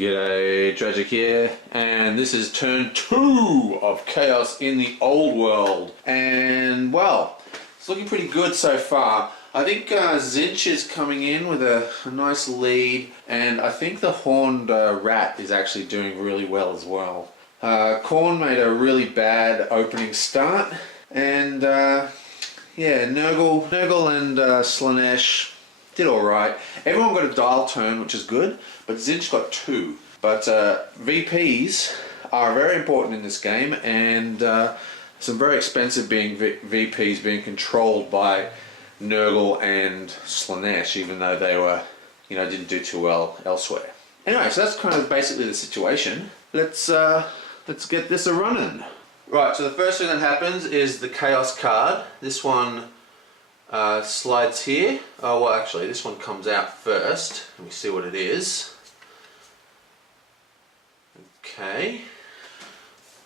G'day, Tragic here, and this is turn 2 of Chaos in the Old World. And, well, it's looking pretty good so far. I think Zinch is coming in with a nice lead, and I think the Horned Rat is actually doing really well as well. Korn made a really bad opening start, and yeah, Nurgle and Slanesh did alright. Everyone got a dial turn, which is good, but Zinch got 2. But VPs are very important in this game, and some very expensive VPs being controlled by Nurgle and Slanesh, even though they were, didn't do too well elsewhere. Anyway, so that's kind of basically the situation. Let's get this a-running. Right, so the first thing that happens is the Chaos card. This one slides here. Oh, well, actually, this one comes out first. Let me see what it is. Okay.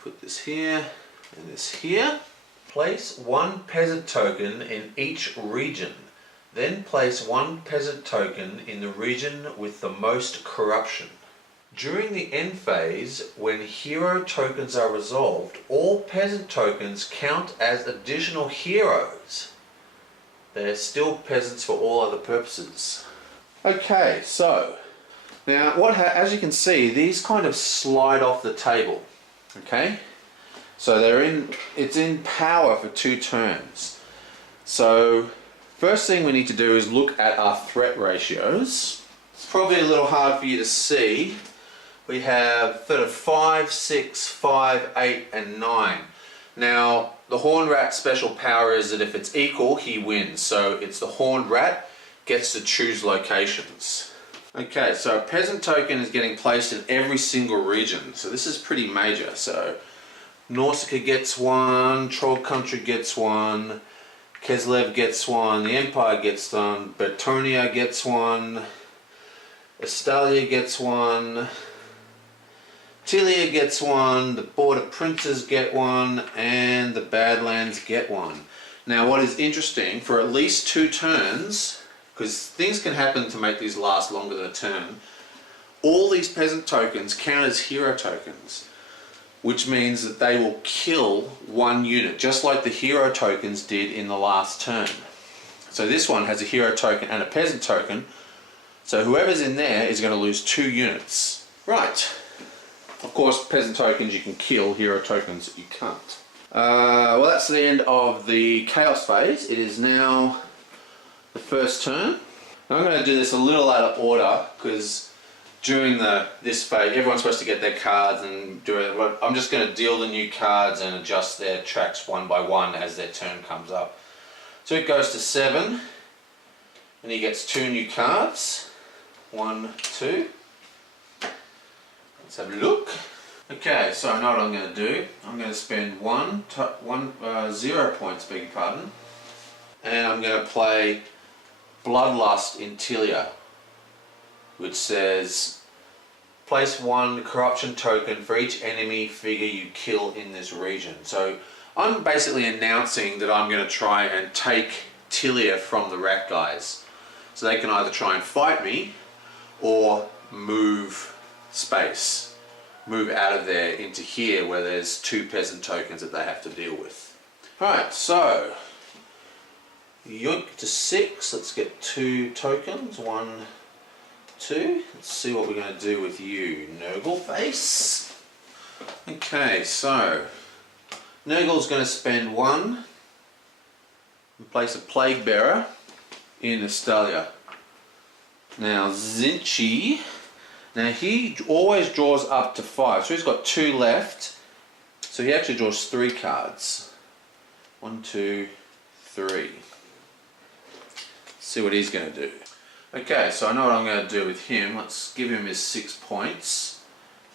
Put this here and this here. Place 1 peasant token in each region. Then place 1 peasant token in the region with the most corruption. During the end phase, when hero tokens are resolved, all peasant tokens count as additional heroes. They're still peasants for all other purposes. Okay, so now as you can see, these kind of slide off the table. Okay, so it's in power for 2 turns. So first thing we need to do is look at our threat ratios. It's probably a little hard for you to see. We have sort of 5, 6, 5, 8, and 9. Now, the Horned Rat's special power is that if it's equal, he wins. So it's the Horned Rat gets to choose locations. Okay, so a peasant token is getting placed in every single region. So this is pretty major. So Nausicaa gets 1, Troll Country gets 1, Keslev gets 1, the Empire gets 1, Bertonia gets 1, Estalia gets 1, Tilia gets 1, the Border Princes get 1, and the Badlands get 1. Now what is interesting, for at least 2 turns, because things can happen to make these last longer than a turn, all these peasant tokens count as hero tokens, which means that they will kill 1 unit, just like the hero tokens did in the last turn. So this one has a hero token and a peasant token, so whoever's in there is going to lose 2 units. Right. Of course, peasant tokens you can kill, hero tokens you can't. Well, that's the end of the Chaos phase. It is now the first turn. Now I'm going to do this a little out of order, because during this phase, everyone's supposed to get their cards and do it. I'm just going to deal the new cards and adjust their tracks one by one as their turn comes up. So it goes to 7, and he gets 2 new cards. 1, 2. Let's have a look. Okay, so I know what I'm going to do. I'm going to spend 0 points, beg your pardon, and I'm going to play Bloodlust in Tilia, which says place 1 corruption token for each enemy figure you kill in this region. So I'm basically announcing that I'm going to try and take Tilia from the rat guys, so they can either try and fight me or move space, move out of there into here where there's 2 peasant tokens that they have to deal with. Alright, so Yud to 6, let's get 2 tokens, 1, 2. Let's see what we're going to do with you, Nurgle face. Okay, so Nurgle's going to spend 1 and place a Plague Bearer in Estalia. Now Zinchy, now he always draws up to 5, so he's got 2 left, so he actually draws 3 cards. 1, 2, 3. Let's see what he's going to do. Okay, so I know what I'm going to do with him. Let's give him his 6 points,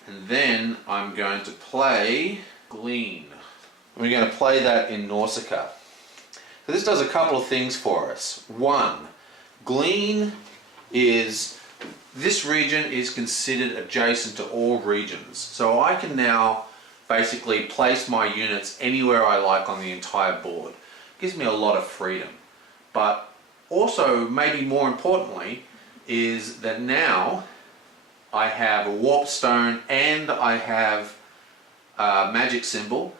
and then I'm going to play Glean. We're going to play that in Nausicaa. So this does a couple of things for us. 1, Glean is, this region is considered adjacent to all regions. So I can now basically place my units anywhere I like on the entire board. It gives me a lot of freedom. But also, maybe more importantly, is that now I have a warp stone and I have a magic symbol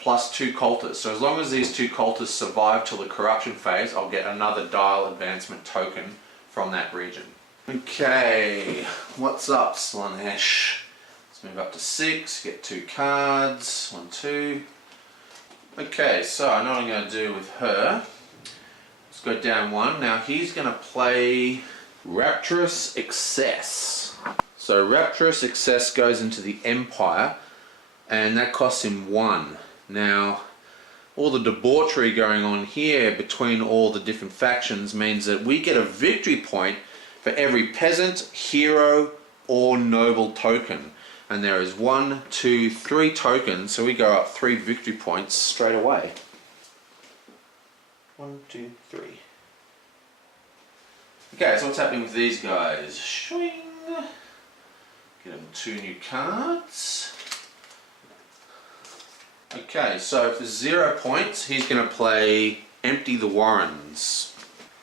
plus 2 cultists. So as long as these 2 cultists survive till the corruption phase, I'll get another dial advancement token from that region. Okay, what's up, Slanesh? Let's move up to 6, get 2 cards, 1, 2. Okay, so I know what I'm going to do with her. Let's go down 1. Now he's going to play Rapturous Excess. So Rapturous Excess goes into the Empire, and that costs him 1. Now, all the debauchery going on here between all the different factions means that we get a victory point for every peasant, hero, or noble token. And there is 1, 2, 3 tokens, so we go up 3 victory points straight away. 1, 2, 3. Okay, so what's happening with these guys? Shwing! Get them 2 new cards. Okay, so for 0 points, he's going to play Empty the Warrens.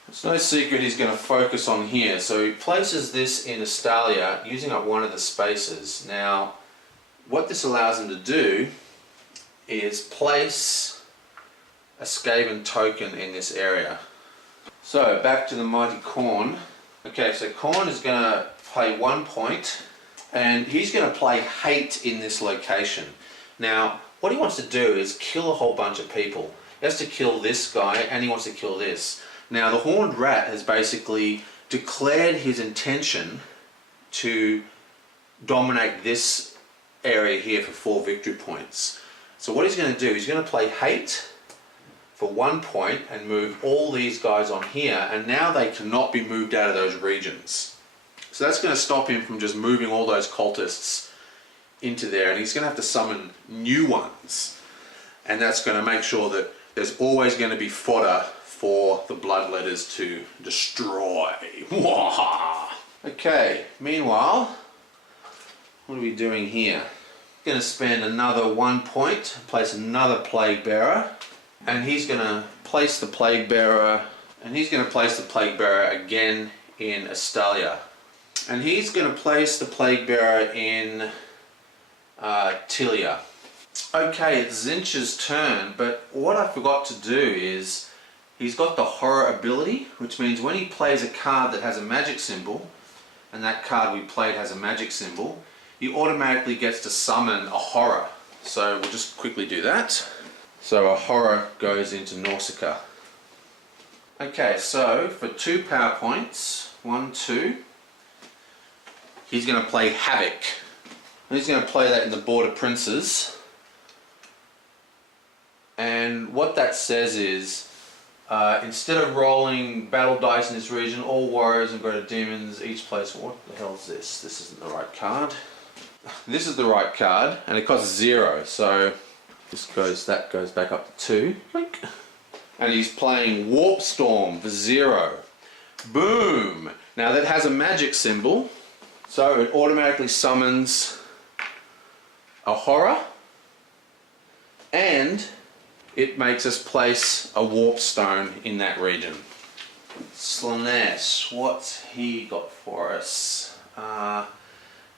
It's no secret he's going to focus on here. So he places this in Astalia, using up 1 of the spaces. Now, what this allows him to do is place a Skaven token in this area. So, back to the Mighty Khorne. Okay, so Khorne is going to play 1 point, and he's going to play Hate in this location. Now, what he wants to do is kill a whole bunch of people. He has to kill this guy, and he wants to kill this. Now, the Horned Rat has basically declared his intention to dominate this area here for 4 victory points. So what he's going to do, he's going to play Hate for 1 point and move all these guys on here, and now they cannot be moved out of those regions. So that's going to stop him from just moving all those cultists into there, and he's going to have to summon new ones, and that's going to make sure that there's always going to be fodder for the Bloodletters to destroy. Okay, meanwhile, what are we doing here? Going to spend another 1 point, place another Plague Bearer, and he's going to place the Plague Bearer, and he's going to place the Plague Bearer again in Astalia, and he's going to place the Plague Bearer in Tilia. Okay, it's Zinch's turn, but what I forgot to do is he's got the horror ability, which means when he plays a card that has a magic symbol, and that card we played has a magic symbol, he automatically gets to summon a horror. So we'll just quickly do that. So a horror goes into Nausicaa. Okay, so for 2 power points, 1, 2, he's going to play Havoc. He's going to play that in the Border Princes, and what that says is instead of rolling battle dice in this region, all warriors and greater demons each place. What the hell is this? This isn't the right card. This is the right card, and it costs 0, so that goes back up to 2. And he's playing Warp Storm for 0. Boom! Now that has a magic symbol, so it automatically summons a horror, and it makes us place a warp stone in that region. Slanesh, what's he got for us? Now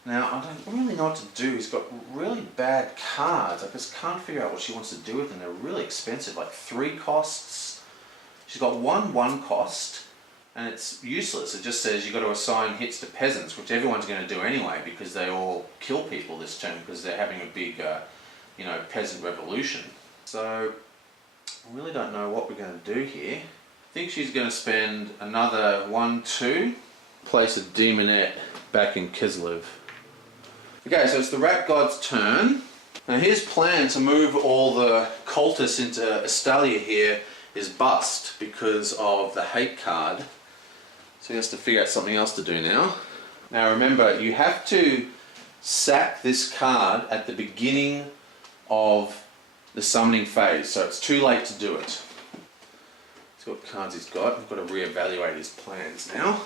I don't really know what to do. He's got really bad cards. I just can't figure out what she wants to do with them. They're really expensive, like 3 costs. She's got 1 cost, and it's useless. It just says you've got to assign hits to peasants, which everyone's going to do anyway because they all kill people this turn because they're having a big, peasant revolution. So I really don't know what we're going to do here. I think she's going to spend another 1, 2, place a demonette back in Kislev. Okay, so it's the Rat God's turn. Now his plan to move all the cultists into Astalia here is bust because of the hate card. So he has to figure out something else to do now. Now remember, you have to sack this card at the beginning of the summoning phase, so it's too late to do it. See what cards he's got. I've got to reevaluate his plans now.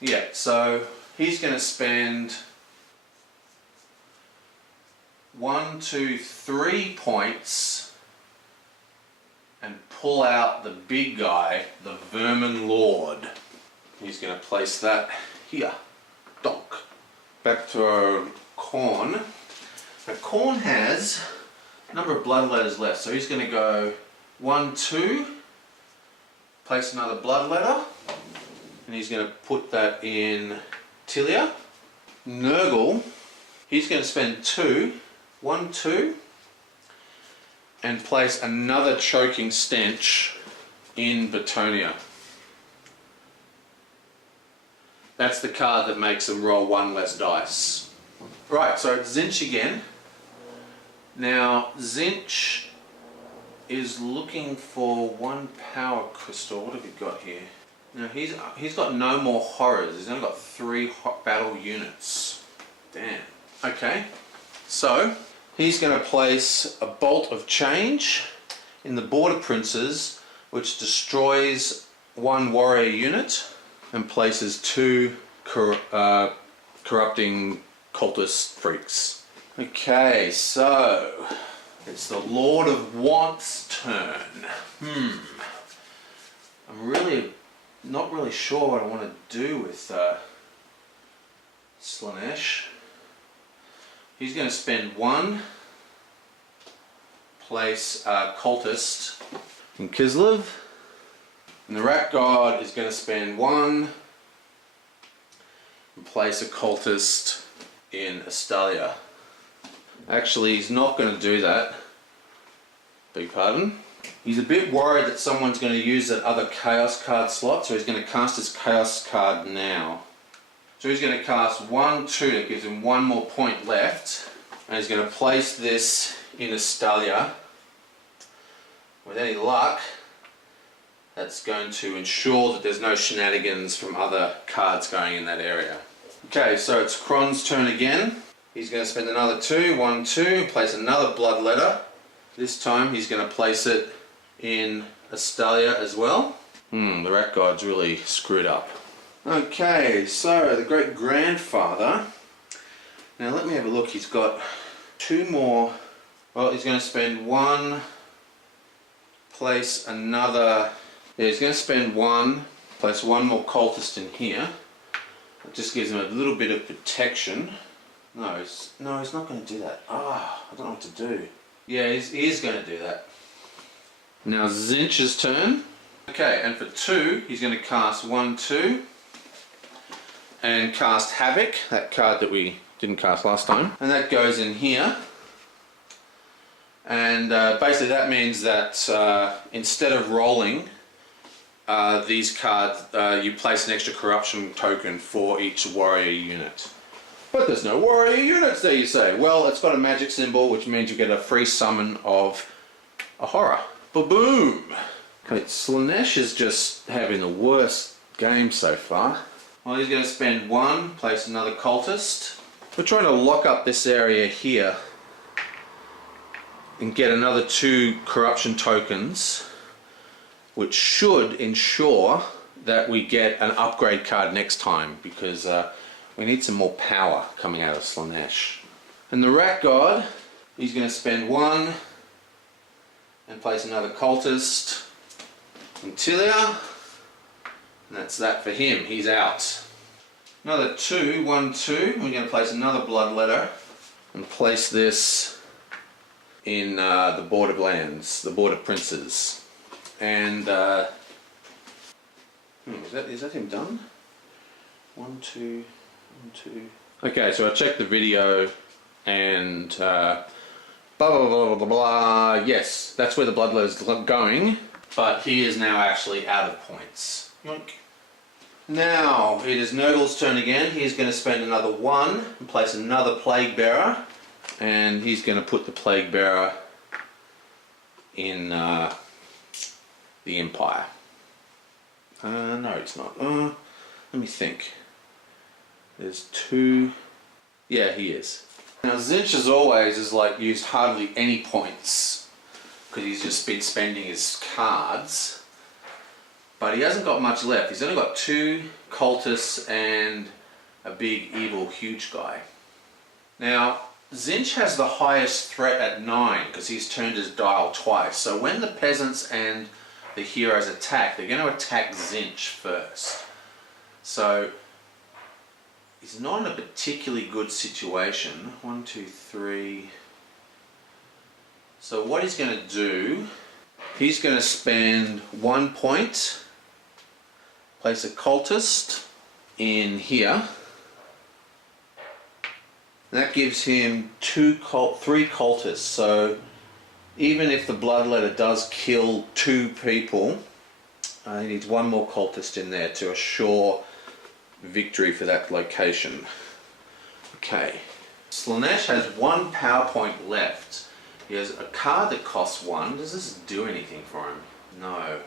Yeah, so he's going to spend 1, 2, 3 points and pull out the big guy, the Vermin Lord. He's going to place that here. Donk. back to our Korn. Now Korn has a number of blood letters left, so he's going to go 1, 2, place another blood letter, and he's going to put that in Tilia. Nurgle, he's going to spend 2, 1, 2, and place another choking stench in Betonia. That's the card that makes them roll 1 less dice. Right, so it's Tzeentch again. Now, Tzeentch is looking for 1 power crystal. What have we got here? Now, he's got no more horrors. He's only got 3 battle units. Damn. Okay, so he's going to place a Bolt of Change in the Border Princes, which destroys 1 warrior unit and places 2 corrupting cultist freaks. Okay, so it's the Lord of Want's turn. I'm really not really sure what I want to do with Slaanesh. He's going to spend 1, place cultist in Kislev, and the Rat God is going to spend 1 and place a cultist in Astalia. Actually, he's not going to do that. Beg pardon. He's a bit worried that someone's going to use that other Chaos card slot, so he's going to cast his Chaos card now. So he's going to cast 1, 2, that gives him 1 more point left, and he's going to place this in Astalia. With any luck, that's going to ensure that there's no shenanigans from other cards going in that area. Okay, so it's Kron's turn again. He's going to spend another 2, 1, 2, place another blood letter. This time he's going to place it in Astalia as well. The Rat God's really screwed up. Okay, so the Great Grandfather. Now let me have a look. He's got 2 more. Well, he's going to spend 1, place another. Yeah, he's going to spend 1, place 1 more cultist in here. It just gives him a little bit of protection. No, he's not going to do that. I don't know what to do. Yeah, he is going to do that. Now Tzeentch's turn. Okay, and for 2, he's going to cast 1, 2, and cast Havoc, that card that we didn't cast last time. And that goes in here. And basically that means that instead of rolling these cards, you place an extra corruption token for each warrior unit. But there's no warrior units there, you say. Well, it's got a magic symbol, which means you get a free summon of a horror. Ba-boom! Okay, Slaanesh is just having the worst game so far. Well, he's going to spend 1, place another cultist. We're trying to lock up this area here and get another 2 corruption tokens, which should ensure that we get an upgrade card next time, because we need some more power coming out of Slaanesh. And the Rat God, he's going to spend 1 and place another cultist in Tilia. And that's that for him, he's out. Another 2, 1, 2, we're going to place another blood letter and place this in the Borderlands, the Border Princes. And is that him done? 1, 2, 1, 2. Okay, so I checked the video and blah blah blah blah blah. Yes, that's where the blood letter's going, but he is now actually out of points. Yoink. Now it is Nurgle's turn again. He's going to spend another 1 and place another Plague Bearer, and he's going to put the Plague Bearer in the Empire. No, it's not. Let me think. There's 2. Yeah, he is. Now Tzeentch, as always, has like used hardly any points because he's just been spending his cards. But he hasn't got much left. He's only got 2 cultists and a big evil huge guy. Now Tzeentch has the highest threat at 9 because he's turned his dial twice. So when the peasants and the heroes attack, they're going to attack Tzeentch first. So he's not in a particularly good situation. 1, 2, 3. So what he's going to do, he's going to spend 1 point, place a cultist in here. And that gives him 3 cultists. So even if the bloodletter does kill 2 people, he needs 1 more cultist in there to assure victory for that location. Okay, Slaanesh has 1 power point left. He has a card that costs 1. Does this do anything for him? No.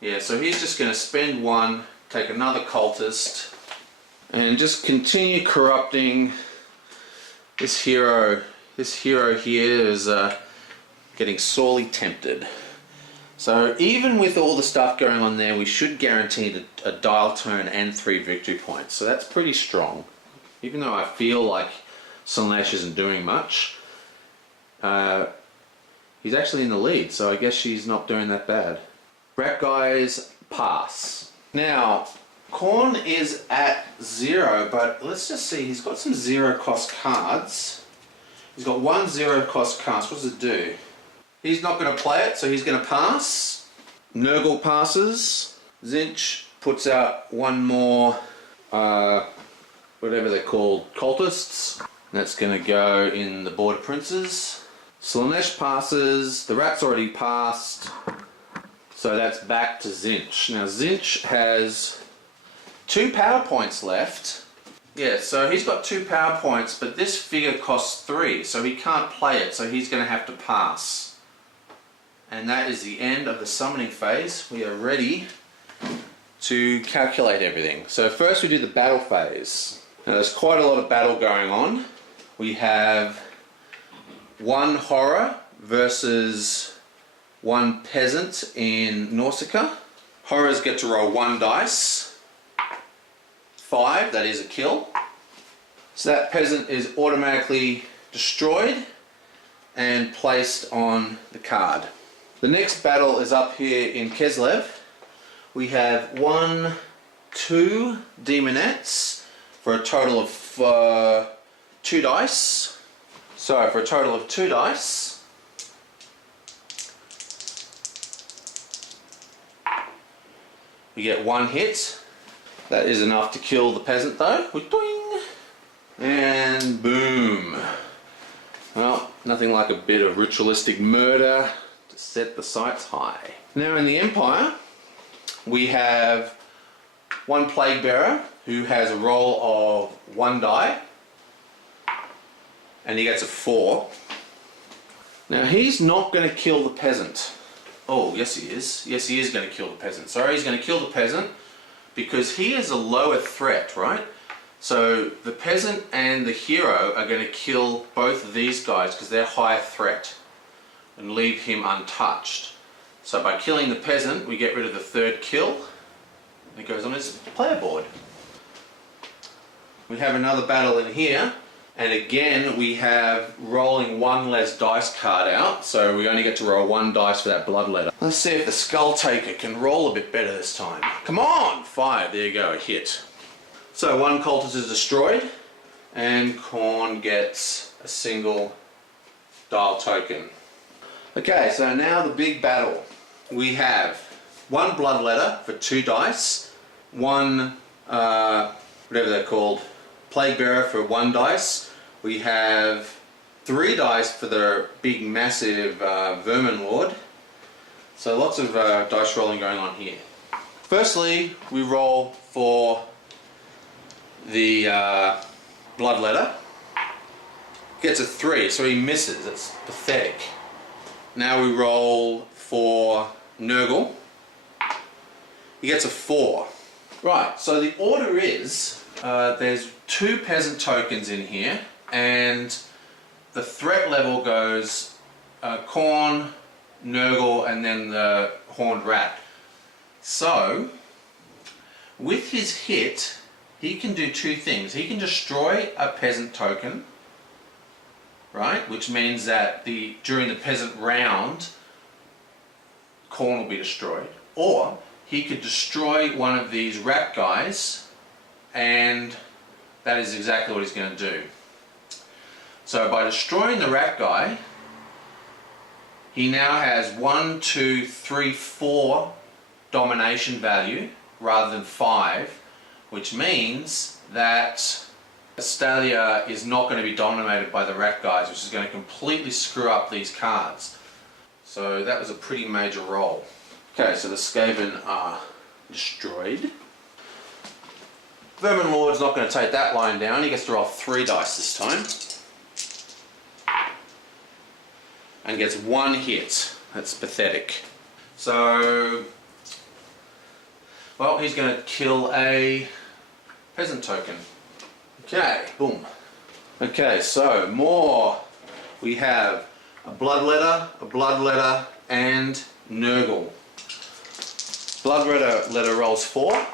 Yeah, so he's just going to spend 1, take another cultist, and just continue corrupting this hero. This hero here is getting sorely tempted. So even with all the stuff going on there, we should guarantee a dial turn and 3 victory points. So that's pretty strong. Even though I feel like Slaanesh isn't doing much, he's actually in the lead, so I guess she's not doing that bad. Rat guys pass. Now, Khorne is at 0, but let's just see, he's got some 0 cost cards. He's got 1 0 cost card. What does it do? He's not going to play it, so he's going to pass. Nurgle passes. Tzeentch puts out 1 more, whatever they're called, cultists. That's going to go in the Border Princes. Slaanesh passes. The rat's already passed. So that's back to Tzeentch. Now Tzeentch has 2 power points left. Yeah, so he's got 2 power points, but this figure costs 3, so he can't play it, so he's going to have to pass. And that is the end of the summoning phase. We are ready to calculate everything. So first we do the battle phase. Now there's quite a lot of battle going on. We have 1 horror versus 1 peasant in Nausicaa. Horrors get to roll 1 dice. 5, that is a kill. So that peasant is automatically destroyed and placed on the card. The next battle is up here in Keslev. We have 1, 2 demonettes for a total of 2 dice. So for a total of 2 dice. We get 1 hit. That is enough to kill the peasant though. Doing. And boom. Well, nothing like a bit of ritualistic murder to set the sights high. Now in the Empire, we have 1 plague bearer who has a roll of 1 die. And he gets a 4. Now he's not going to kill the peasant. Oh, yes he is. Yes, he is going to kill the peasant. Sorry, he's going to kill the peasant because he is a lower threat, right? So the peasant and the hero are going to kill both of these guys because they're high threat and leave him untouched. So by killing the peasant, we get rid of the 3rd kill. And it goes on his player board. We have another battle in here. And again, we have rolling 1 less dice card out, so we only get to roll 1 dice for that bloodletter. Let's see if the Skull Taker can roll a bit better this time. Come on! 5, there you go, a hit. So 1 cultist is destroyed, and Khorne gets a single dial token. Okay, so now the big battle. We have 1 bloodletter for 2 dice, 1, whatever they're called, Plague Bearer for 1 dice. We have 3 dice for the big massive Vermin Lord. So lots of dice rolling going on here. Firstly, we roll for the Bloodletter. Gets a 3, so he misses. That's pathetic. Now we roll for Nurgle. He gets a 4. Right, so the order is there's 2 peasant tokens in here, and the threat level goes Khorne, Nurgle, and then the Horned Rat. So, with his hit, he can do 2 things. He can destroy a peasant token, right? Which means that during the peasant round, Khorne will be destroyed. Or he could destroy one of these rat guys and that is exactly what he's going to do. So by destroying the rat guy, he now has 1, 2, 3, 4 domination value rather than 5, which means that Australia is not going to be dominated by the rat guys, which is going to completely screw up these cards. So that was a pretty major roll. Okay, so the Skaven are destroyed. Vermin Lord's not going to take that line down. He gets to roll 3 dice this time. And gets 1 hit. That's pathetic. So, well, he's going to kill a peasant token. Okay, boom. Okay, so more. We have a bloodletter, and Nurgle. Bloodletter rolls 4.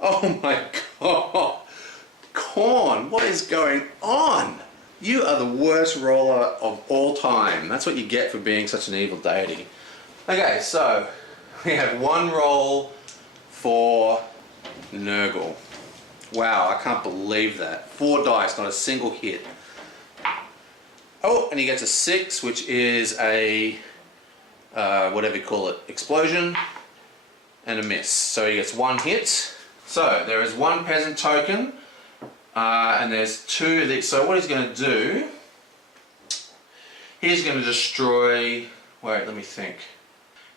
Oh my god. Corn, what is going on? You are the worst roller of all time. That's what you get for being such an evil deity. Okay, so we have 1 roll for Nurgle. Wow, I can't believe that. 4 dice, not a single hit. Oh, and he gets a 6, which is a, whatever you call it, explosion, and a miss. So he gets 1 hit. So there is 1 peasant token, and there's 2 of these. So what he's going to do, he's going to destroy, wait, let me think.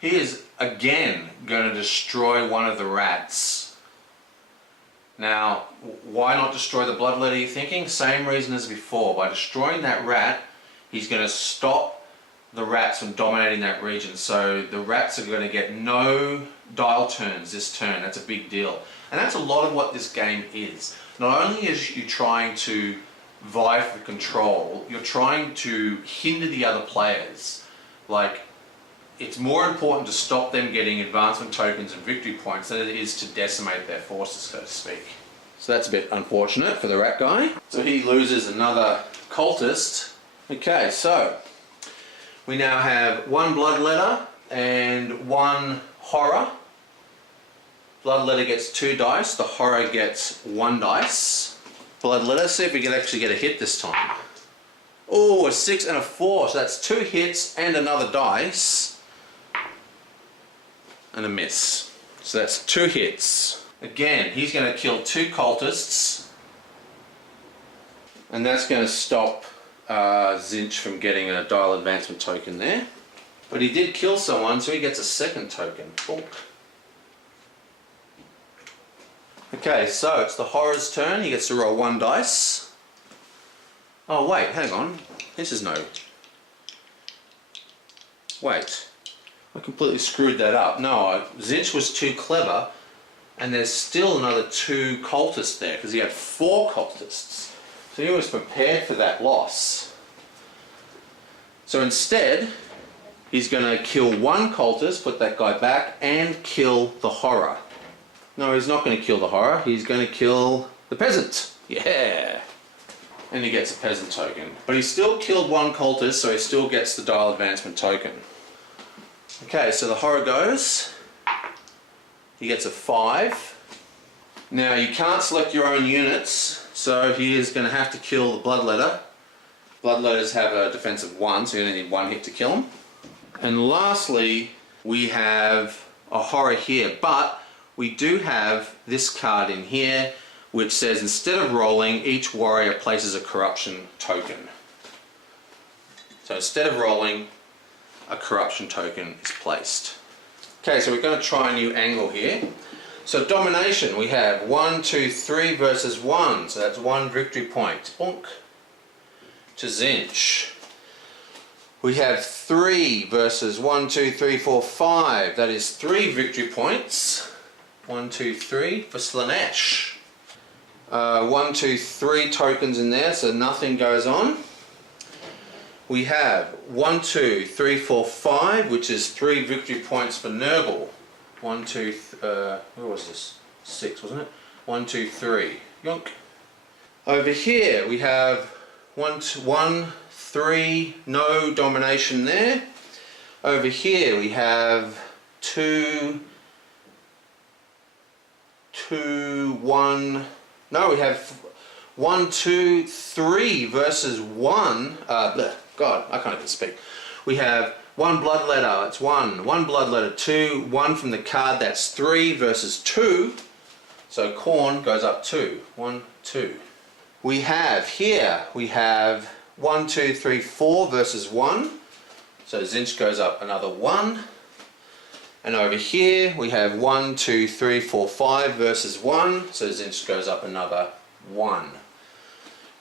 He is again going to destroy one of the rats. Now, why not destroy the bloodletter, you're thinking? Same reason as before. By destroying that rat, he's going to stop the rats from dominating that region. So the rats are going to get no dial turns this turn. That's a big deal. And that's a lot of what this game is. Not only is you trying to vie for control, you're trying to hinder the other players. Like, it's more important to stop them getting advancement tokens and victory points than it is to decimate their forces, so to speak. So that's a bit unfortunate for the rat guy. So he loses another cultist. Okay, so we now have 1 bloodletter and 1 horror. Bloodletter gets 2 dice, the horror gets 1 dice. Bloodletter, see if we can actually get a hit this time. Oh, a 6 and a 4, so that's 2 hits and another dice. And a miss. So that's 2 hits. Again, he's going to kill 2 cultists. And that's going to stop Zinch from getting a dial advancement token there. But he did kill someone, so he gets a 2nd token. Bonk. Okay, so it's the horror's turn. He gets to roll 1 dice. Oh wait, hang on. This is no... Wait. I completely screwed that up. No, Zinch was too clever, and there's still another 2 cultists there, because he had 4 cultists. So he was prepared for that loss. So instead, he's going to kill 1 cultist, put that guy back, and kill the horror. No, he's not going to kill the horror. He's going to kill the peasant. Yeah! And he gets a peasant token. But he still killed 1 cultist, so he still gets the dial advancement token. Okay, so the horror goes. He gets a 5. Now you can't select your own units, so he is going to have to kill the bloodletter. Bloodletters have a defense of 1, so you only need 1 hit to kill them. And lastly, we have a horror here, but we do have this card in here, which says instead of rolling, each warrior places a corruption token. So instead of rolling, a corruption token is placed. Okay, so we're going to try a new angle here. So domination, we have 1, 2, 3 versus 1, so that's 1 victory point. Bonk. To Zinch. We have 3 versus 1, 2, 3, 4, 5. That is 3 victory points. 1, 2, 3 for Slanesh. 1, 2, 3 tokens in there, so nothing goes on. We have 1, 2, 3, 4, 5, which is 3 victory points for Nurgle. 1, 2, where was this? 6, wasn't it? 1, 2, 3. Yonk. Over here we have 1, 3, no domination there. Over here we have 2, 1. No, we have 1, 2, 3 versus 1. God, I can't even speak. We have 1 blood letter, that's 1. 1 blood letter, 2. 1 from the card, that's 3 versus 2. So corn goes up 2. 1, 2. We have here, 1, 2, 3, 4 versus 1. So Zinch goes up another 1. And over here we have 1, 2, 3, 4, 5 versus 1. So Zinch goes up another 1.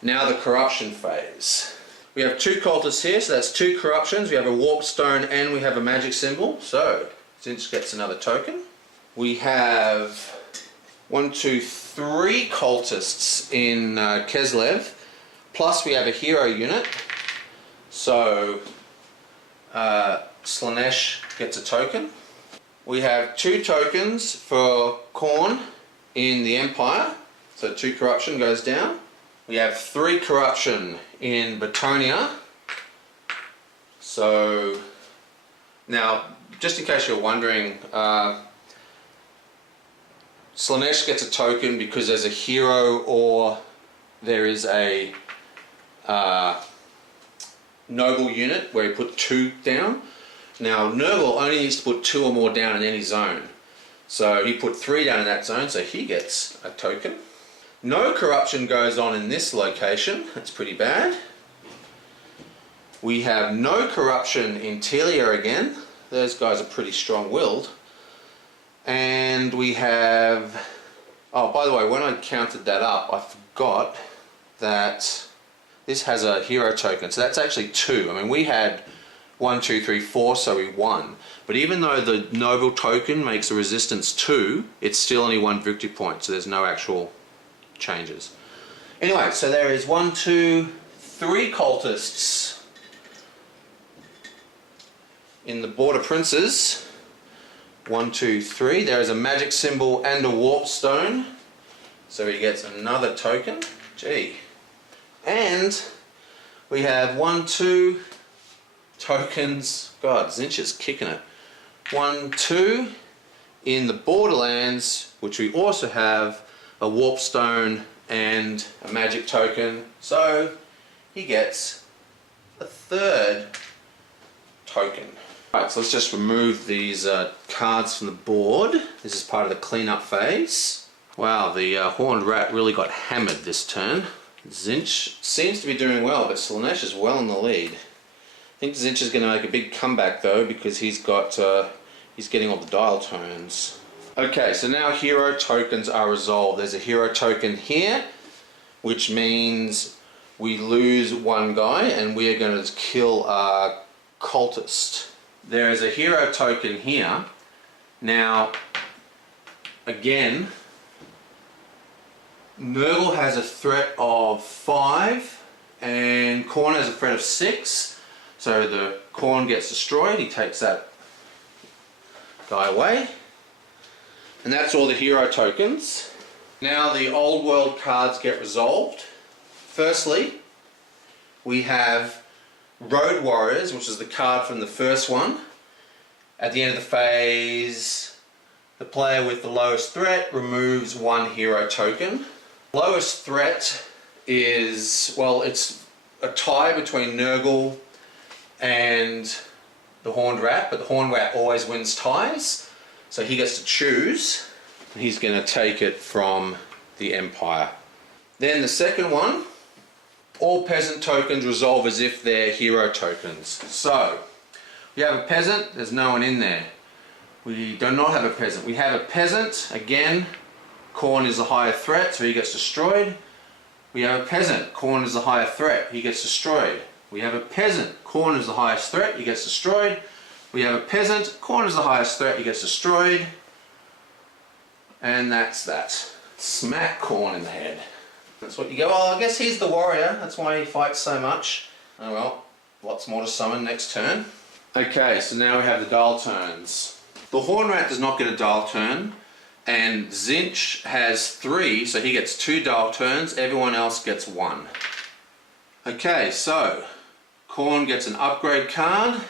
Now the corruption phase. We have 2 cultists here, so that's 2 corruptions. We have a warp stone and we have a magic symbol. So Zinch gets another token. We have 1, 2, 3 cultists in Keslev. Plus we have a hero unit. So Slanesh gets a token. We have 2 tokens for Khorne in the Empire. So 2 corruption goes down. We have 3 corruption in Batonia. So now, just in case you're wondering, Slanesh gets a token because there's a hero or there is a noble unit where he put 2 down. Now Nurgle only needs to put 2 or more down in any zone. So he put 3 down in that zone, so he gets a token. No corruption goes on in this location, that's pretty bad. We have no corruption in Telia again. Those guys are pretty strong-willed. And we have... Oh, by the way, when I counted that up, I forgot that this has a hero token. So that's actually 2. I mean, we had 1, 2, 3, 4, so we won. But even though the noble token makes a resistance 2, it's still only 1 victory point, so there's no actual changes. Anyway, so there is 1, 2, 3 cultists in the Border Princes. 1, 2, 3. There is a magic symbol and a warp stone, so he gets another token. Gee. And we have 1, 2 tokens. God, Zinch is kicking it. 1, 2 in the Borderlands, which we also have a warp stone and a magic token. So he gets a 3rd token. Right, so let's just remove these cards from the board. This is part of the cleanup phase. Wow, the Horned Rat really got hammered this turn. Zinch seems to be doing well, but Slanesh is well in the lead. I think Zinch is going to make a big comeback though, because he's getting all the dial tones. Okay, so now hero tokens are resolved. There's a hero token here, which means we lose 1 guy and we are going to kill a cultist. There is a hero token here. Now, again, Nurgle has a threat of 5 and Khorne has a threat of 6. So the Khorne gets destroyed, he takes that guy away. And that's all the hero tokens. Now the old world cards get resolved. Firstly, we have Road Warriors, which is the card from the first one. At the end of the phase, the player with the lowest threat removes 1 hero token. Lowest threat is, well, it's a tie between Nurgle and the Horned Rat, but the Horned Rat always wins ties, so he gets to choose. He's going to take it from the Empire. Then the second one, all peasant tokens resolve as if they're hero tokens. So, we have a peasant, there's no one in there. We do not have a peasant. We have a peasant, again, Khorne is the higher threat, so he gets destroyed. We have a peasant, Khorne is the higher threat, he gets destroyed. We have a peasant, Khorne is the highest threat, he gets destroyed. We have a peasant, Khorne is the highest threat, he gets destroyed. And that's that. Smack Khorne in the head. That's what you go, oh, I guess he's the warrior, that's why he fights so much. Oh well, lots more to summon next turn. Okay, so now we have the dial turns. The Horned Rat does not get a dial turn, and Zinch has 3, so he gets 2 dial turns, everyone else gets 1. Okay, so Khorne gets an upgrade card,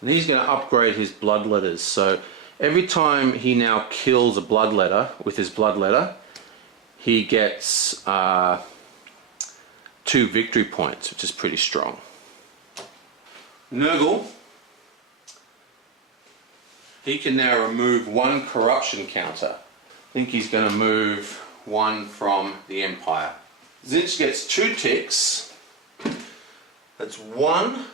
and he's going to upgrade his blood letters. So every time he now kills a blood letter with his blood letter, he gets 2 victory points, which is pretty strong. Nurgle, he can now remove 1 corruption counter. I think he's going to move 1 from the Empire. Tzeentch gets 2 ticks. That's 1,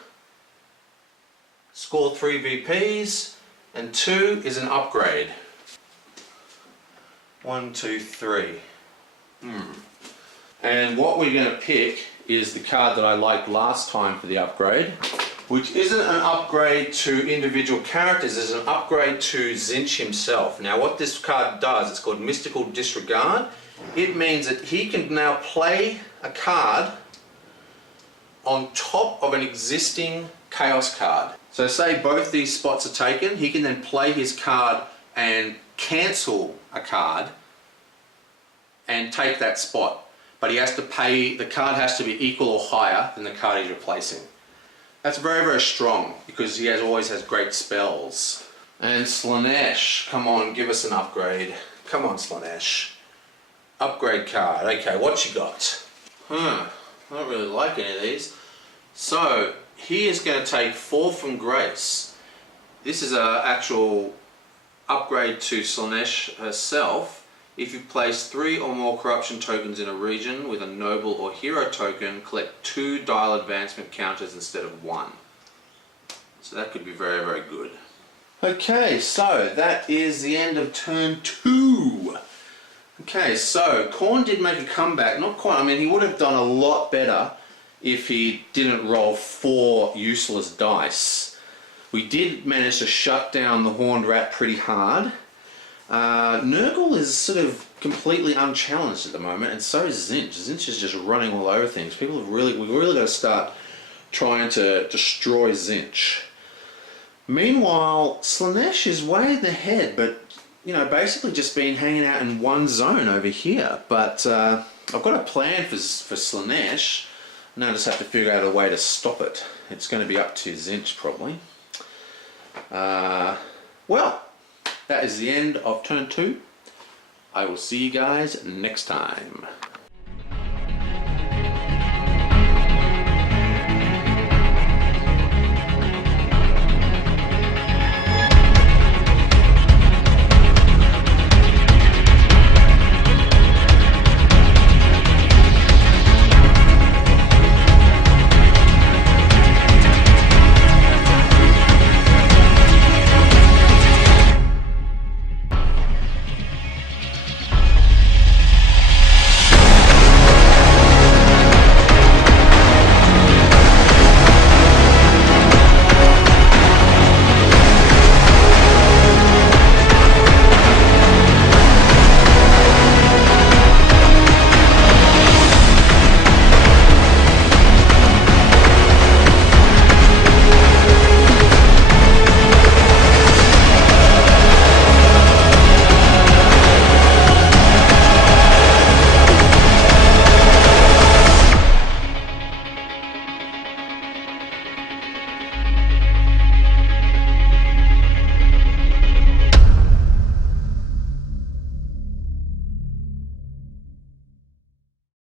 score 3 VPs, and 2 is an upgrade. 1, 2, 3. And what we're going to pick is the card that I liked last time for the upgrade, which isn't an upgrade to individual characters, it's an upgrade to Tzeentch himself. Now what this card does, it's called Mystical Disregard. It means that he can now play a card on top of an existing Chaos card. So say both these spots are taken, he can then play his card and cancel a card and take that spot. But he has to pay, the card has to be equal or higher than the card he's replacing. That's very, very strong because he always has great spells. And Slaanesh, come on, give us an upgrade. Come on, Slaanesh. Upgrade card. Okay, what you got? I don't really like any of these. So, he is going to take 4 from Grace. This is an actual upgrade to Slaanesh herself. If you place 3 or more corruption tokens in a region with a noble or hero token, collect 2 dial advancement counters instead of 1. So that could be very, very good. Okay, so that is the end of turn 2. Okay, so Khorne did make a comeback. Not quite, I mean, he would have done a lot better if he didn't roll 4 useless dice. We did manage to shut down the Horned Rat pretty hard. Nurgle is sort of completely unchallenged at the moment, and so is Tzeentch. Tzeentch is just running all over things. We've really got to start trying to destroy Tzeentch. Meanwhile, Slaanesh is way ahead, but you know, basically just been hanging out in one zone over here. But I've got a plan for Slaanesh. Now I just have to figure out a way to stop it. It's going to be up to Tzeentch probably. Well, that is the end of turn 2. I will see you guys next time.